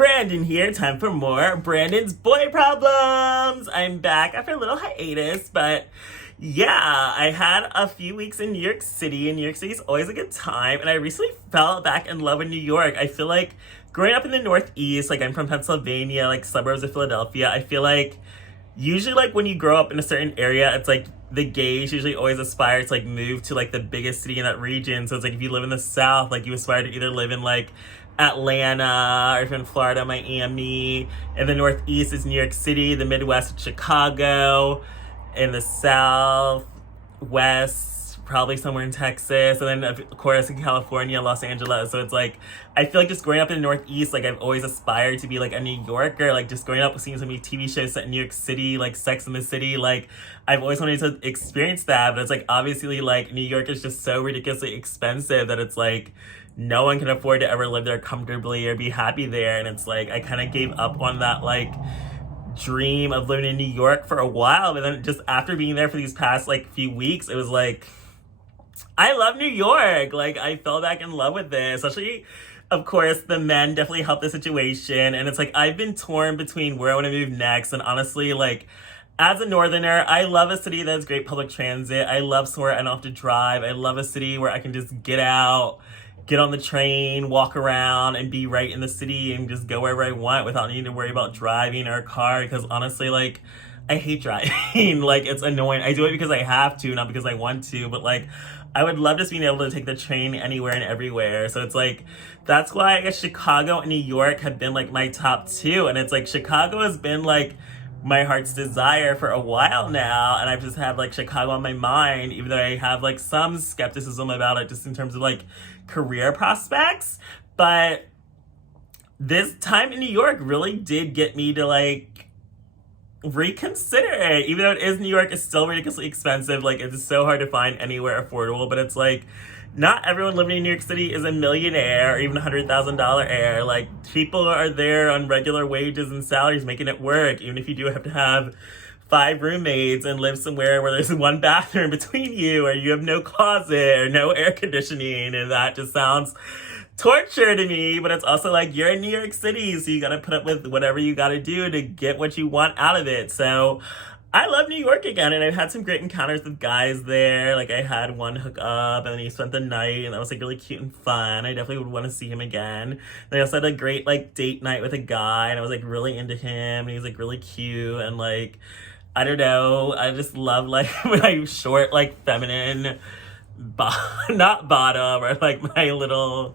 Branden here, time for more Branden's Boy Problems. I'm back after a little hiatus, but yeah, I had a few weeks in New York City, and New York City is always a good time, and I recently fell back in love with New York. I feel like growing up in the Northeast, like I'm from Pennsylvania, like suburbs of Philadelphia, I feel like usually like when you grow up in a certain area, it's like the gays usually always aspire to like move to like the biggest city in that region. So it's like if you live in the South, like you aspire to either live in like Atlanta, or if you're in Florida, Miami. In the Northeast is New York City. The Midwest, Chicago. In the South, West, probably somewhere in Texas. And then, of course, in California, Los Angeles. So it's like, I feel like just growing up in the Northeast, like I've always aspired to be like a New Yorker. Like just growing up seeing so many TV shows set in New York City, like Sex and the City. Like I've always wanted to experience that. But it's like, obviously, like New York is just so ridiculously expensive that it's like, no one can afford to ever live there comfortably or be happy there. And it's like, I kind of gave up on that, like, dream of living in New York for a while. But then just after being there for these past, like, few weeks, it was like, I love New York. Like, I fell back in love with it. Especially, of course, the men definitely helped the situation. And it's like, I've been torn between where I want to move next. And honestly, like, as a northerner, I love a city that has great public transit. I love somewhere I don't have to drive. I love a city where I can just get out, get on the train, walk around, and be right in the city and just go wherever I want without needing to worry about driving or a car. Because honestly, like, I hate driving. Like, it's annoying. I do it because I have to, not because I want to. But, like, I would love just being able to take the train anywhere and everywhere. So it's like, that's why I guess Chicago and New York have been, like, my top two. And it's like, Chicago has been, like, my heart's desire for a while now, and I've just had like Chicago on my mind, even though I have like some skepticism about it just in terms of like career prospects. But this time in New York really did get me to like reconsider it. Even though it is New York, it's still ridiculously expensive. Like it's so hard to find anywhere affordable, but it's like not everyone living in New York City is a millionaire or even $100,000 heir. Like, people are there on regular wages and salaries making it work, even if you do have to have 5 roommates and live somewhere where there's one bathroom between you, or you have no closet or no air conditioning. And that just sounds torture to me. But it's also like, you're in New York City, so you gotta put up with whatever you gotta do to get what you want out of it. So I love New York again, and I've had some great encounters with guys there. Like, I had one hook up, and then he spent the night, and that was, like, really cute and fun. I definitely would want to see him again. Then I also had a great, like, date night with a guy, and I was, like, really into him, and he was, like, really cute, and, like, I don't know, I just love, like, my short, like, feminine, not bottom, or, like, my little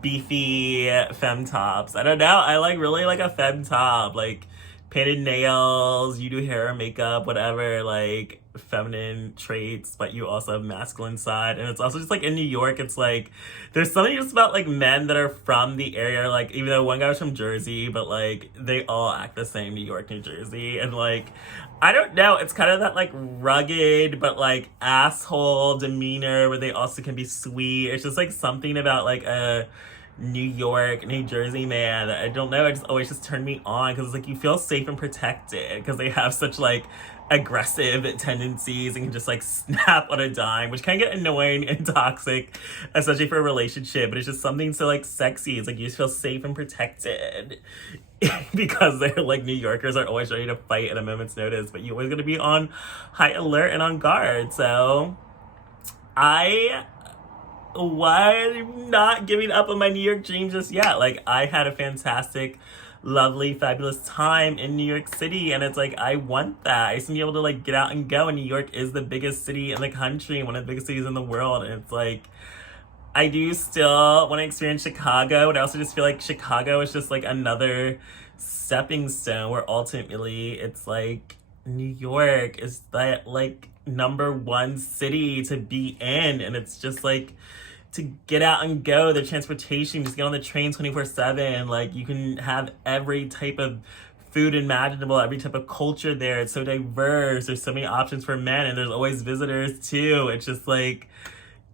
beefy femme-tops. I don't know, I, like, really like a femme-top, like, painted nails, you do hair or makeup, whatever, like feminine traits, but you also have masculine side. And it's also just like in New York, it's like there's something just about like men that are from the area, like even though one guy was from Jersey, but like they all act the same, New York, New Jersey. And like, I don't know, it's kind of that like rugged but like asshole demeanor where they also can be sweet. It's just like something about like a New York, New Jersey man, I don't know, it just always just turned me on, because it's like you feel safe and protected because they have such like aggressive tendencies and can just like snap on a dime, which can get annoying and toxic, especially for a relationship. But it's just something so like sexy. It's like you just feel safe and protected because they're like, New Yorkers are always ready to fight at a moment's notice, but you always gotta be on high alert and on guard. So I was not giving up on my New York dream just yet. Like, I had a fantastic, lovely, fabulous time in New York City, and it's like, I want that. I just need to be able to like get out and go, and New York is the biggest city in the country, one of the biggest cities in the world. And it's like, I do still want to experience Chicago, but I also just feel like Chicago is just like another stepping stone where ultimately it's like New York is that like #1 city to be in. And it's just like, to get out and go, the transportation, just get on the train 24/7. Like, you can have every type of food imaginable, every type of culture there. It's so diverse. There's so many options for men, and there's always visitors too. It's just like,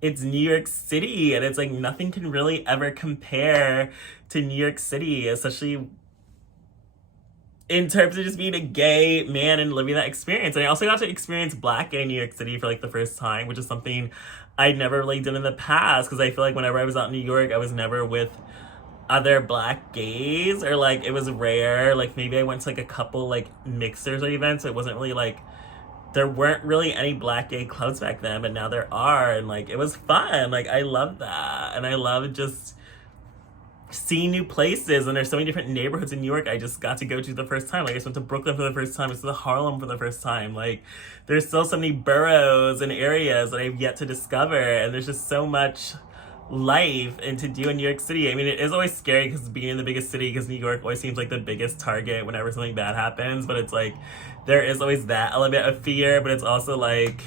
it's New York City, and it's like nothing can really ever compare to New York City, especially in terms of just being a gay man and living that experience. And I also got to experience Black gay New York City for like the first time, which is something I never really did in the past, because I feel like whenever I was out in New York, I was never with other black gays, or like it was rare. Like maybe I went to like a couple like mixers or events. So it wasn't really like there weren't really any black gay clubs back then, but now there are, and like it was fun. Like I love that, and I love just seeing new places. And there's so many different neighborhoods in New York I just got to go to the first time. Like I just went to Brooklyn for the first time. I went to Harlem for the first time. Like there's still so many boroughs and areas that I've yet to discover, and there's just so much life and to do in New York City. I mean, it is always scary because being in the biggest city, because New York always seems like the biggest target whenever something bad happens. But it's like there is always that element of fear, but it's also like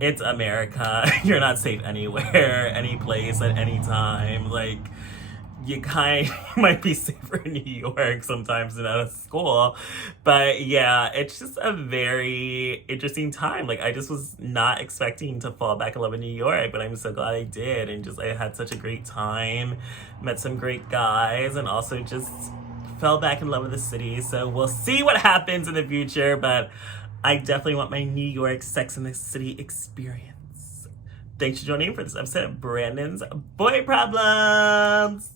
it's America. You're not safe anywhere, any place, at any time. Like you kind of might be safer in New York sometimes than out of school. But yeah, it's just a very interesting time. Like I just was not expecting to fall back in love with New York, but I'm so glad I did. And just I had such a great time, met some great guys, and also just fell back in love with the city. So we'll see what happens in the future, but I definitely want my New York Sex and the City experience. Thanks for joining for this episode of Branden's Boy Problems.